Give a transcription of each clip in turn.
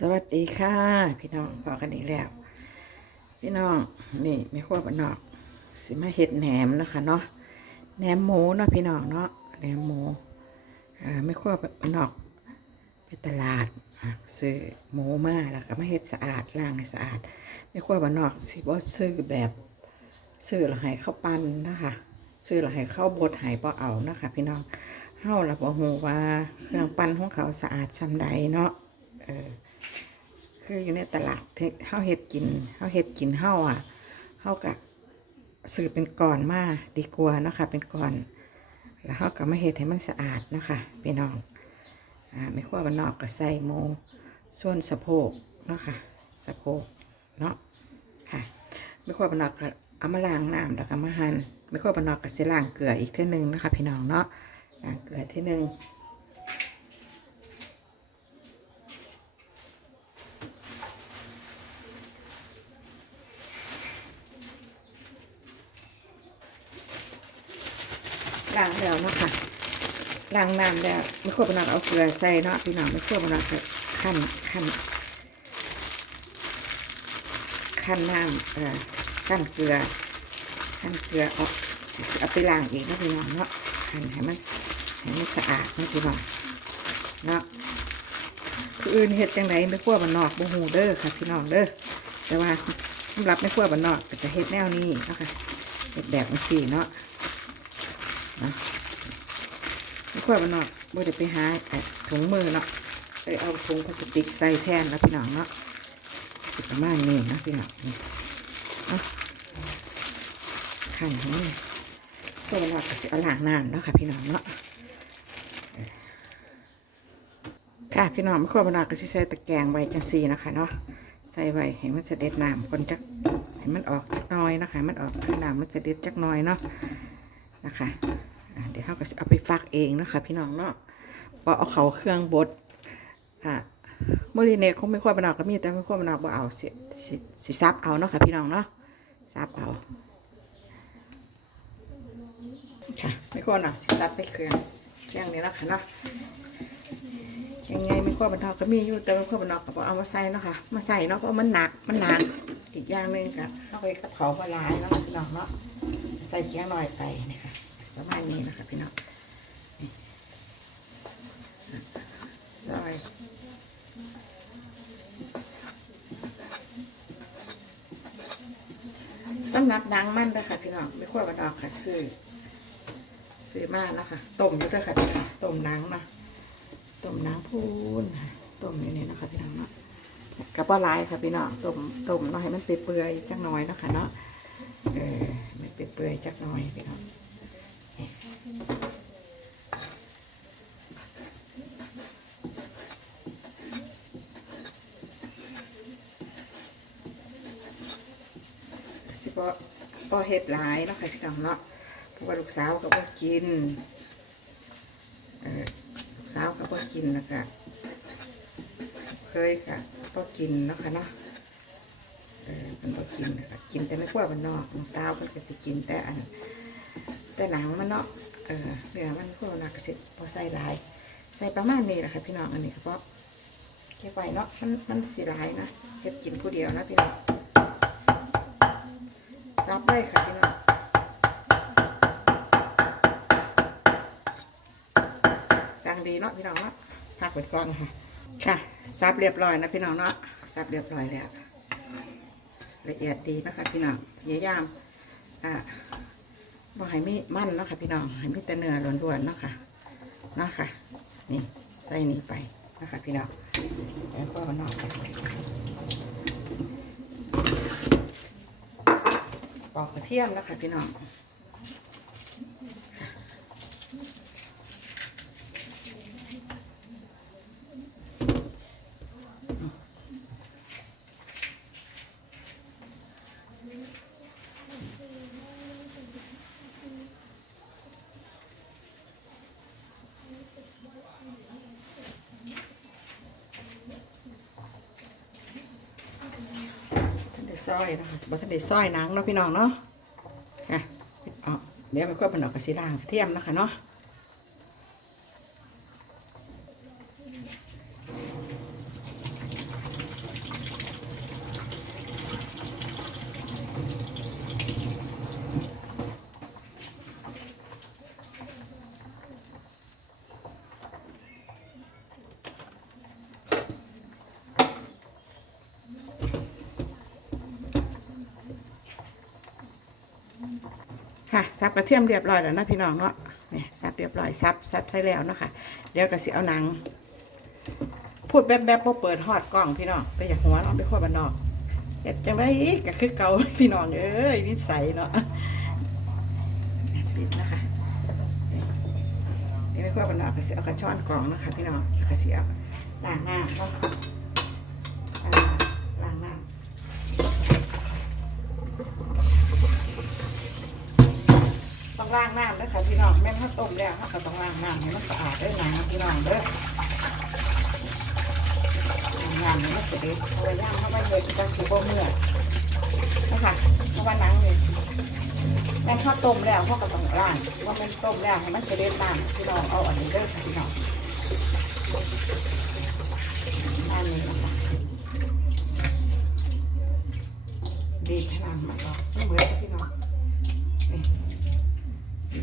สวัสดีค่ะ พี่น้องพอกันอีกแล้ว พี่น้องนี่ไม่ขั้วบนนอก สิมาเห็ดแหนมนะคะเนาะแหนมหมูเนาะพี่น้องเนาะแหนมหมูอ่าไม่ขั้วบนนอก ไปตลาดซื้อหมูมาแล้วก็มาเห็ดสะอาดล้างให้สะอาด ไม่ขั้วบนนอกสิบ่ซื้อแบบซื้อแล้วให้ข้าวปั้นนะคะซื้อแล้วให้ข้าวบดให้บ่เอานะคะ พี่น้องเฮาละบ่ฮู้ว่าเครื่องปั้นของเขาสะอาดชำใดเนาะเออ คืออยู่ในตลาดที่เฮาเฮ็ดกินเฮาเฮ็ดกินเฮาอะเฮากะซื้อเป็นก่อนมาดีกว่าเนาะค่ะเป็นก่อน แล้วเฮาก็มาเฮ็ดให้มันสะอาดเนาะค่ะพี่น้องอ่าไม่ขั้วบ้านนอกก็ใส่หมูส่วนสะโพกเนาะค่ะสะโพกเนาะค่ะไม่ขั้วบ้านนอกก็เอามาล้างน้ำแล้วก็มาหั่นไม่ขั้วบ้านนอกก็สิล้างเกลืออีกเท่านึงนะคะ พี่น้องเนาะล้างเกลือเที่นึง ล้างแล้วเนาะค่ะล้างน้ำแล้วไม่ควรบนักเอาเกลือใส่เนาะพี่น้องไม่ควรบนักขั้นขั้นขั้นน้ำเอ่อขั้นเกลือขั้นเกลือเอาเอาไปล้างอีกเนาะพี่น้องเนาะขั้นให้มันให้มันสะอาดเนาะพี่น้องเนาะคืออื่นเฮ็ดจังไดไม่ควรบันนอกบ่ฮู้เด้อค่ะพี่น้องเด้อแต่ว่าสำหรับไม่ควรบันนอกจะเฮ็ดแนวนี้เนาะค่ะเฮ็ดแบบนี้สิเนาะ ไม่ค่อยมันเนาะบ่ได้ไปหาถุงมือเนาะไปเอาถุงพลาสติกใส่แทนนะพี่น้องเนาะสิประมาณนี้นะพี่น้องนี่เนาะขันให้นี่ตัวเราก็สิเอาล้างน้ำเนาะค่ะพี่น้องเนาะค่ะพี่น้องไม่ค่อยมันเนาะก็สิใส่ตะแกรงไว้จังซีนะคะเนาะใส่ไว้ให้มันเสด็จน้ำก่อนจักให้มันออกจักน้อยนะคะมันออกสน้ำมันเสด็จจักน้อยเนาะ นะคะเดี๋ยวเราก็เอาไปฟักเองนะคะพี่น้องเนาะพอเอาเขาเครื่องบดอะมอรีเนตคงไม่ค่อยบนอาก็มีแต่ไม่ค่อยบนอาบ่เอาสิสิซับเอาเนาะค่ะพี่น้องเนาะซับเอาค่ะไม่ค่อยหนักสิซับใส่เครื่องเครื่องนี้นะคะเนาะยังไงไม่ค่อยบรรเทาก็มีอยู่แต่ไม่ค่อยบรรเทาก็บ่เอามาใส่เนาะค่ะมาใส่เนาะเพราะมันหนักมันหนักอีกอย่างหนึ่งก็เอาไปกระเผาปลาลายเนาะพี่น้องเนาะใส่เคียงหน่อยไปนะคะ ประมาณนี้นะคะพี่น้องลอยสำหรับดังมันด้วยค่ะพี่น้องไม่ค่อยบรรเทาค่ะซื้อซื้อมากนะคะต้มอยู่ด้วยค่ะพี่น้องต้มน้ำนะต้มน้ำพูนต้มอยู่นี่นะคะพี่น้องเนาะกับปลาไหลายค่ะพี่น้องต้มต้มเนาะให้มันเปื่อยๆจักหน่อยนะคะเนาะเออมันเปื่อยๆจักหน่อยพี่น้อง บ่บ่เฮ็ดหลายเนาะค่ะพี่น้องเนาะเพราะว่าลูกสาวก็บ่กินเออลูกสาวก็บ่กินแล้วก็เคยก็บ่กินเนาะค่ะเนาะเออมันบ่กินนะคะกินแต่ไม่กลัวมันนอกลูกสาวเพิ่นก็สิกินแต่อันแต่หนังมันเนาะเออเนื้อมันพวกนักก็สิบ่ใส่หลาย ใส่ประมาณนี้แหละค่ะพี่น้องอันนี้ก็เพราะเก็บไว้เนาะมันมันสิหลายนะเก็บกินผู้เดียวนะพี่น้อง ซับได้ค่ะพี่น้องดังดีเนาะพี่น้องเนาะพักไว้ก่อนค่ะค่ะซับเรียบร้อยนะพี่น้องเนาะซับเรียบร้อยแล้วละเอียดดีนะคะพี่น้องพยายามอ่าบ่ให้มีมันเนาะค่ะพี่น้องให้มีแต่เนื้อล้วนๆเนาะค่ะเนาะค่ะนี่ใส่นี่ไปนะคะพี่น้องแล้วก็นอกไป ปอกกระเทียมนะคะพี่น้อง ร้อยนะคะบัท่านเด้ซอยนังเนาะพี่น้องเนาะค่ะเอาเดี๋ยวไปควบมันออกกระสีด่างกระเทียมนะคะเนาะ ค่ะ ซับกระเทียมเรียบร้อยแล้วนะพี่น้องเนาะนี่ซับเรียบร้อยซับซับใช้แล้วนะคะเดี๋ยวก็สิเอาหนัง พูดแบบแบบพอเปิดฮอดกล้องพี่น้องไปอย่ากหัวเนาะไปขั้วบ้านนอกเฮ็ดจังไดอีกก็คือเก่าพี่น้องเอ้ยนิสัยเนาะปิดนะคะนี่ไปขั้วบ้านนอกก็สิเอากระชอนกล่องนะคะพี่น้องแล้วก็สิเอาล้างน้ำเนาะอ่าล้างน้ำ ต้อง ล้างน้ำนะคะพี่น้องแม่ถ้าต้มแล้วถ้าก็ต้องล้างน้ำให้มันสะอาดด้วยนะพี่น้องเด้อล้างน้ำให้มันสะอาดเอาไว้ย่างเข้าไปเลยจะสีโบเมื่อนะคะเพราะว่านังนี่แม่ถ้าต้มแล้วเขาก็ต้องล้างว่าม่นต้มแล้วให้มันสะอาดน้ำพี่น้องเอาอันนี้เด้อค่ะพี่น้องอันนี้นะคะดีให้น้ำมันออกไม่เหมือนกับพี่น้อง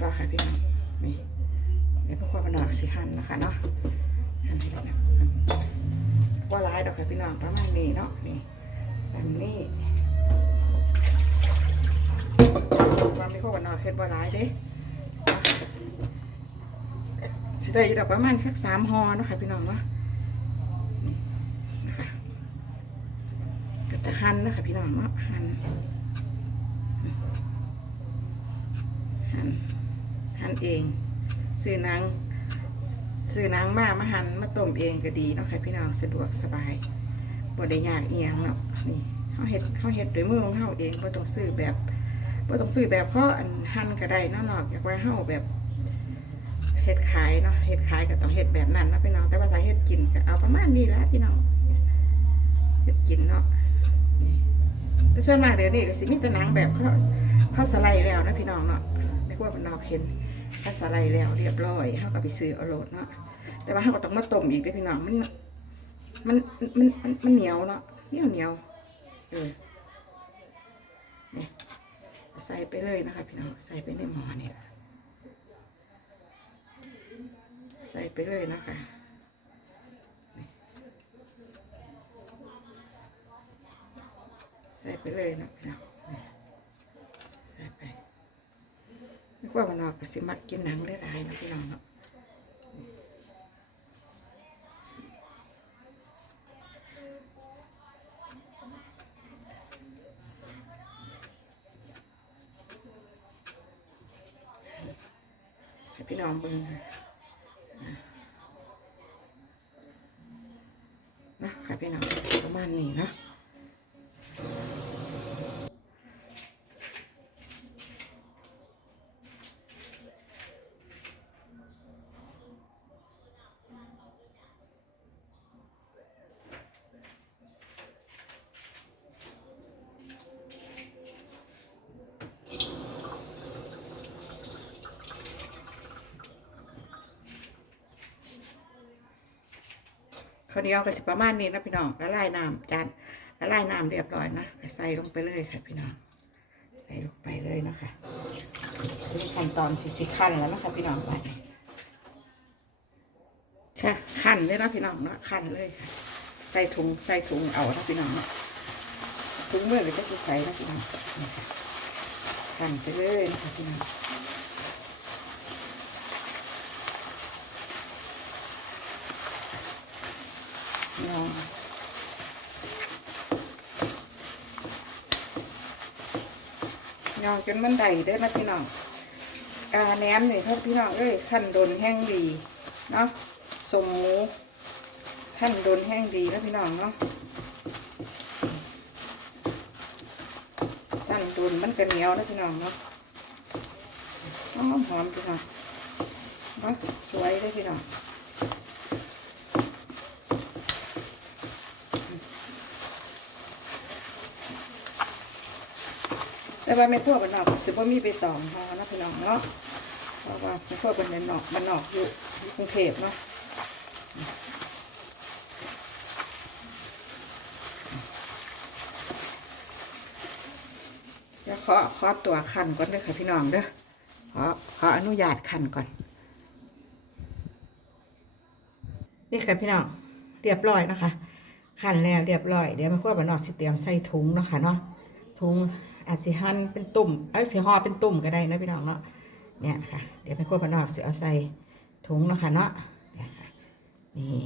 นี่ก็ค่ะพี่น้องนี่เดี๋ยวพวกความมันออกสิหันนะคะเนาะหันให้ได้นะว่าร้ายดอกค่ะพี่น้องประมาณนี้เนาะนี่สันนี่ความมีพวกมันออกเคล็ดว่าร้ายเด้สิได้อยู่ดอกประมาณสักสามหอเนาะค่ะพี่น้องเนาะนะคะก็จะหั่นนะคะพี่น้องเนาะหั่นหั่น หั่นเองซื้อนังซื้อนังมามาหั่นมาต้มเองก็ดีเนาะค่ะพี่น้องสะดวกสบายบ่ได้ยากเอียงเนาะนี่เฮาเฮ็ดเฮาเฮ็ดด้วยมือของเฮาเองบ่ต้องซื้อแบบบ่ต้องซื้อแบบเพราะอันหั่นก็ได้เนาะเนาะอยากว่าเฮาแบบเฮ็ดขายเนาะเฮ็ดขายก็ต้องเฮ็ดแบบนั้นนะพี่น้องแต่ว่าถ้าเฮ็ดกินก็เอาประมาณนี้แหละพี่น้องเฮ็ดกินเนาะแต่ส่วนมากเดี๋ยวนี้ก็สิมีแต่หนังแบบเขาเขาสไลด์แล้วนะพี่น้องเนาะไม่ว่ามันนอกเห็น เข้าสไลด์แล้วเรียบร้อยเขาก็ไปซื้อเอาโหลดเนาะแต่ว่าเขาก็ต้องมาต้มอีกเด้วยพี่น้องมันมันมันมันเหนียวเนาะเหนียวเหนียวเออเนี่ยใส่ไปเลยนะคะพี่น้องใส่ไปในหม้อนี่ล่ะใส่ไปเลยนะคะใส่ไปเลยนะพี่น้องนี่ ใส่ไป กว่ามันออกก็สิมักกินหนังได้หลายนะพี่น้องเนาะพี่น้องเบิ่งค่ะนะค่ะพี่น้องประมาณนี้เนาะ ข้าวเหนียวก็สิประมาณนี้นะพี่น้องละลายน้ำจานละลายน้ำเรียบร้อยนะใส่ลงไปเลยค่ะพี่น้อง ใส่ลงไปเลยนะคะนี่ขั้นตอนสิสิขั้นแล้วนะคะพี่น้องไปค่ะขั้นเลยนะพี่น้องเนาะขั้นเลยค่ะ ใส่ถุงใส่ถุงเอานะพี่น้องเนาะถุงเมื่อไรก็จะใส่นะพี่น้องนี่ค่ะขั้นไปเลยนะคะพี่น้อง ยองยองจนมันได้เด้อนะพี่น้องอ่าแหนมนี่ครับพี่น้องเอ้ยขั้นโดนแห้งดีเนาะสมหมูขั้นโดนแห้งดีนะพี่น้องเนาะขั้นโดนมันกระเหนียวนะพี่น้องเนาะหอมหอมพี่น้องเนาะสวยเลยพี่น้อง แต่ว่าไม่ทั่วบ้านนอกสิบ่ามีไปตองพอนะพี่น้องเนาะเพราะว่าไม่ทั่วบ้านนอกบ้านนอกอยู่กรุงเทพเนาะเดี๋ยวขอขอตัวขันก่อนเด้อค่ะพี่น้องเด้อขอขออนุญาตขันก่อน นี่ค่ะพี่น้องเรียบร้อยนะคะขันแล้วเรียบร้อยเดี๋ยวไม่ทั่วบ้านนอกสิเตรียมใส่ถุงเนาะค่ะเนาะถุง อาจสิหั่นเป็นตุ่มเอ้ยสิห่อเป็นตุ่มก็ได้นะพี่น้องเนาะเนี่ยค่ะ เดี๋ยวไปคั่วปนอกสิเอาใส่ถุงเนาะค่ะเนาะนี่ยค่ะนี่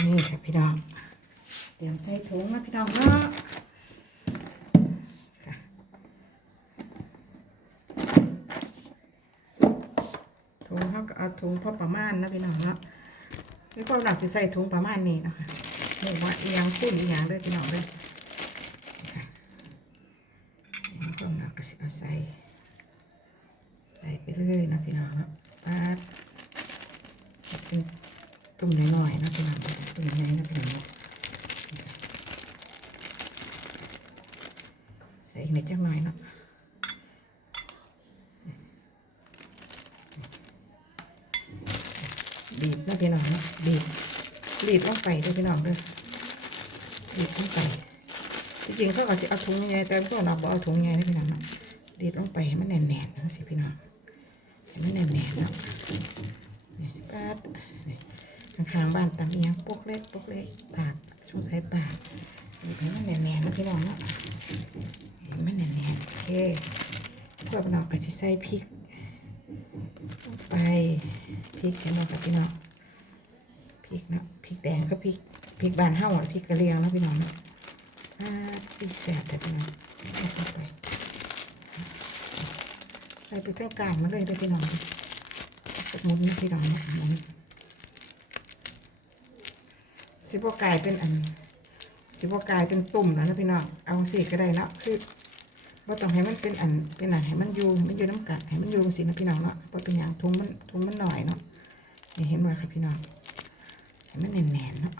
นี่ค่ะ พี่น้อง เตรียมใส่ถุงนะพี่น้องเนาะถุงเขาก็เอาถุงพอประมาณนะพี่น้องเนาะพี่พ่อหนักสิใส่ถุงประมาณนี้นะคะหมูว่าเอียงพุ่นอีหยางเลยพี่น้องเลยค่ะพี่พ่อหนักก็สิเอาใส่ ใส่ไปเรื่อยนะพี่น้องเนาะปาดเป็น ตุ่ม นะพี่น้องตุ่มน้อยๆนะพี่น้องใส่อีกนิดจังหน่อยนะบีบนะพี่น้องนะบีบบีบลงไปด้วยพี่น้องด้วยบีบลงไปจริงๆเขาก็จะเอาถุงใหญ่แต่พวกเราบอกเอาถุงใหญ่นะพี่น้องนะบีบลงไปให้มันแน่นๆนะสิพี่น้องให้มันแน่นๆนะนี่ปาดนี่ ข้างๆบ้านตำเอียงปุ๊กเล็กปุ๊กเล็กปากช่วงใส่ปากเห็นมันแน่นๆนะพี่น้องเนาะเห็นมันแน่นๆโอเคพวกเราก็จะใส่พริกไปพริกเห็นไหมครับพี่น้องพริกเนาะพริกแดงก็พริกพริกบานเห่าพริกกระเลียงนะพี่น้องเนาะอ่าพริกแสบแต่พี่น้องใส่เข้าไปใส่ไปเครื่องกลางมาเลยเด้อพี่น้องสมุนนะพี่น้องเนาะหมุน สิบกลายเป็นอัน สิบกลายเป็นตุ่มแล้วนะพี่น้อง เอาสิก็ได้เนาะคือว่าต้องให้มันเป็นอันเป็นอันให้มันอยู่มันอยู่น้ำกัดให้มันอยู่สินะพี่น้องเนาะว่าเป็นอย่างทุงมันทุงมันหน่อยเนาะนี่เห็นไหมครับพี่น้องให้มันแน่นๆเนาะ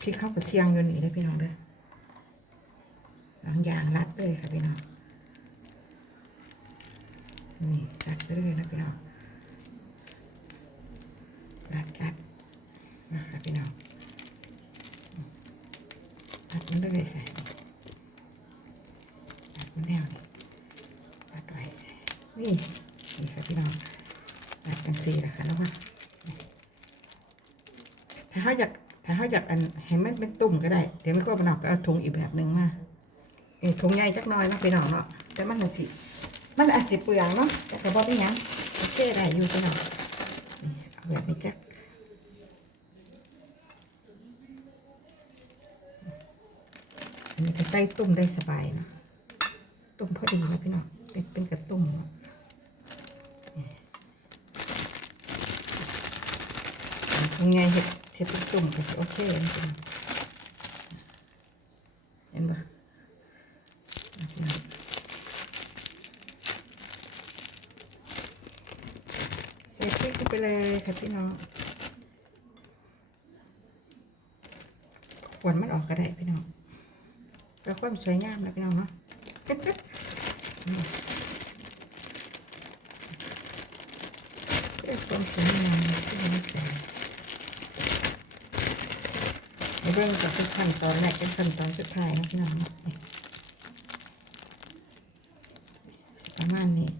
พริกเข้ากับเชียงอยู่นี่เลยพี่น้องเด้อหลังยางรัดเลยค่ะพี่น้องนี่รัดไปเลยนะพี่น้องรัดรัด นะคะพี่น้องตัดมันได้เลยค่ะตัดมันแนวนี่ตัดไว้นี่นี่ค่ะพี่น้องตัดกันสี่ละคะแล้วว่าถ้าเขาอยากถ้าเขาอยากอันเห็นมันเป็นตุ่มก็ได้ เดี๋ยวไม่ก็ไปนอกไปเอาถุงอีกแบบหนึ่งมาเออถุงใหญ่จักน้อยนะพี่น้องเนาะแต่มันน่ะสิมันอาจสิเปลืองเนาะแต่กระบอกเป็นหยังโอเคได้อยู่พี่น้องเอาแบบนี้จัก อันนี้ตุ่มได้สบายนะตุ่มพอดีนะพี่น้องเป็นเป็นกระตุ่มเนาะยังไงเห็ดเห็ดเป็นตุ่มก็โอเคนะพี่น้องเห็นปะใส่พริกไปเลยค่ะพี่น้องขวนมันออกก็ได้พี่น้อง เพื่อความสวยงามนะพี่น้องเนาะเพื่อความสวยงามที่มันสวยเรื่องกับเป็นขั้นตอนแรกเป็นขั้นตอนสุดท้ายนะพี่น้องประมาณนี้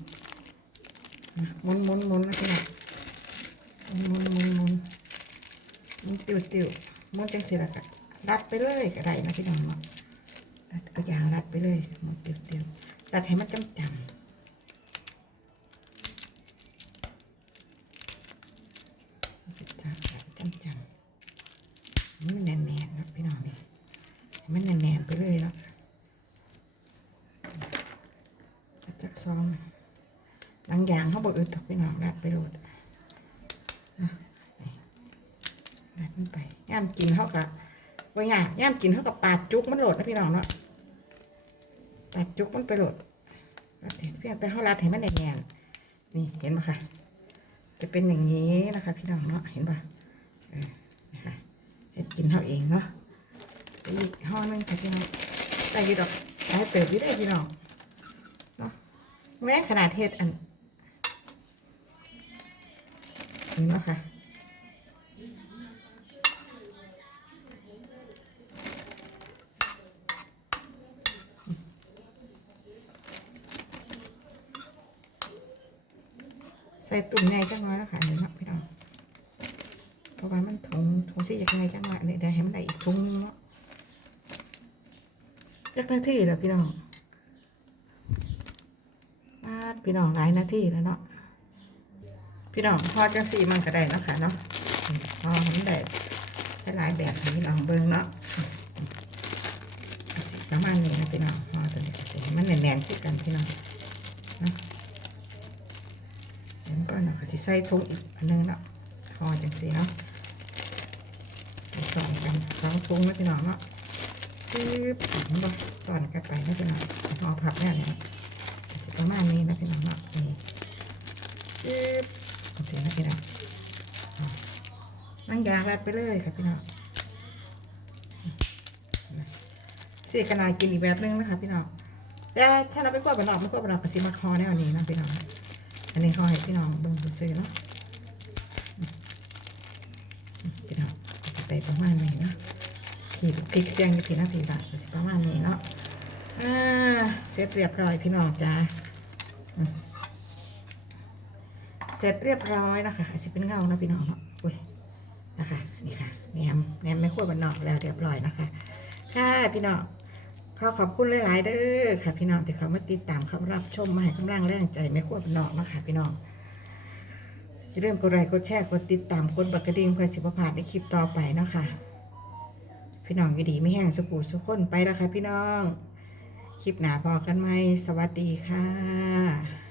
หมุนหมุนหมุนนะพี่น้องหมุนหมุนหมุนหมุนติวติวหมุนจังสิละกันรัดไปเลยก็ได้นะพี่น้องเนาะ รัดเอายางรัด ไปเลยหมันเตียวเตียวๆรัดให้มันจำจำจับจำจำให้มันแน่นๆนะพี่น้องนี่มันแน่นๆไปเลยแล้วจักซองบางอย่างเขาบอกเออตกพี่น้องรัดไปโหลดนะนี่รัดมันไปย่ามกินเขากับว่าไงย่ามกินเท่ากับปาดจุกมันโหลดนะพี่น้องเนาะ ปาดจุกมันไปโหลดเห็นพียงแต่เขารัดเห็นมันแน่นนี่เห็นปะคะจะเป็นอย่างนี้นะคะ พี่น้องเนาะเห็นปะเออนะคะเห็ดกินเขาเองเนาะอีกห่อหนึงค่ะพี่น้องได้กี่ดอกได้เติบอยี่ได้พี่น้องเนาะแม้ขนาดเห็ดอันเห็นปะคะ ส่ตุ่มใหญ่จังน้อยแล้วค่ะเดี๋ยวนาะพี่น้องเพราะว่ามันถุงถุงซี่ยังไงจังน้อยอันนี้ได้ให้มันได้อีกถุงนึงเนาะจักนาทีแล้วพี่น้องมาพี่น้องหลายนาทีแล้วเนาะพี่น้องพอจังสีมันก็ได้เนาะค่ะเนาะพอมันได้ได้หลายแบบให้พี่น้องเบิ่งเนาะสิประมาณนี้นะพี่น้องพอตัวนี้ก็สิให้มันแน่นๆขึ้นกันพี่น้องเนาะ เดี๋ยวก่อนนะก็สิใส่ถุงอีกอันนึงเนาะพอจังสิเนาะสองกันสองถุงนะพี่น้องเนาะปึ๊บผมบ่ตอนกันไปนะพี่น้องห่อผักเนี่ยเลยนะสิประมาณนี้นะพี่น้องเนาะนี่ปึ๊บโอเคนะพี่น้องนั่งยางรัดไปเลยค่ะพี่น้องสียขนาดกินอีกแบบนึงนะคะพี่น้องแต่ถ้าเราไม่กลัวบนนอกไม่กลัวบนนอกก็สิมาคอแนวนี้นะพี่น้อง อันนี้เขาให้พี่น้องเบิ่งซื้อเนาะพี่น้องก็ไประมาณนี้เนาะขีพริกเสียงอยู่พี่นะพี่ละก็สิประมาณนี้เนาะอ่าเสร็จเรียบร้อยพี่น้องจ้าเสร็จเรียบร้อยนะคะอาจจะเป็นเงานะพี่น้องเนาะอุ้ยนะคะนี่ค่ะแหนมแหนมไม่ขั้วบนนอกแล้วเรียบร้อยนะคะค่ะพี่น้อง ขอขอบคุณหลาย ๆ เด้อค่ะพี่น้องที่เขามาติดตามเขารับชมมาให้กำลังแรงใจไม่ควรเป็นนอกเนาะคะพี่น้องอย่าลืมกดไลค์กดแชร์กดติดตามกดบักกระดิ่งเพื่อสิบพลาดในคลิปต่อไปเนาะค่ะพี่น้องอยู่ดีไม่แห้งสุขูสุขคนไปแล้วค่ะพี่น้อง คลิปหนาพอกันไหมสวัสดีค่ะ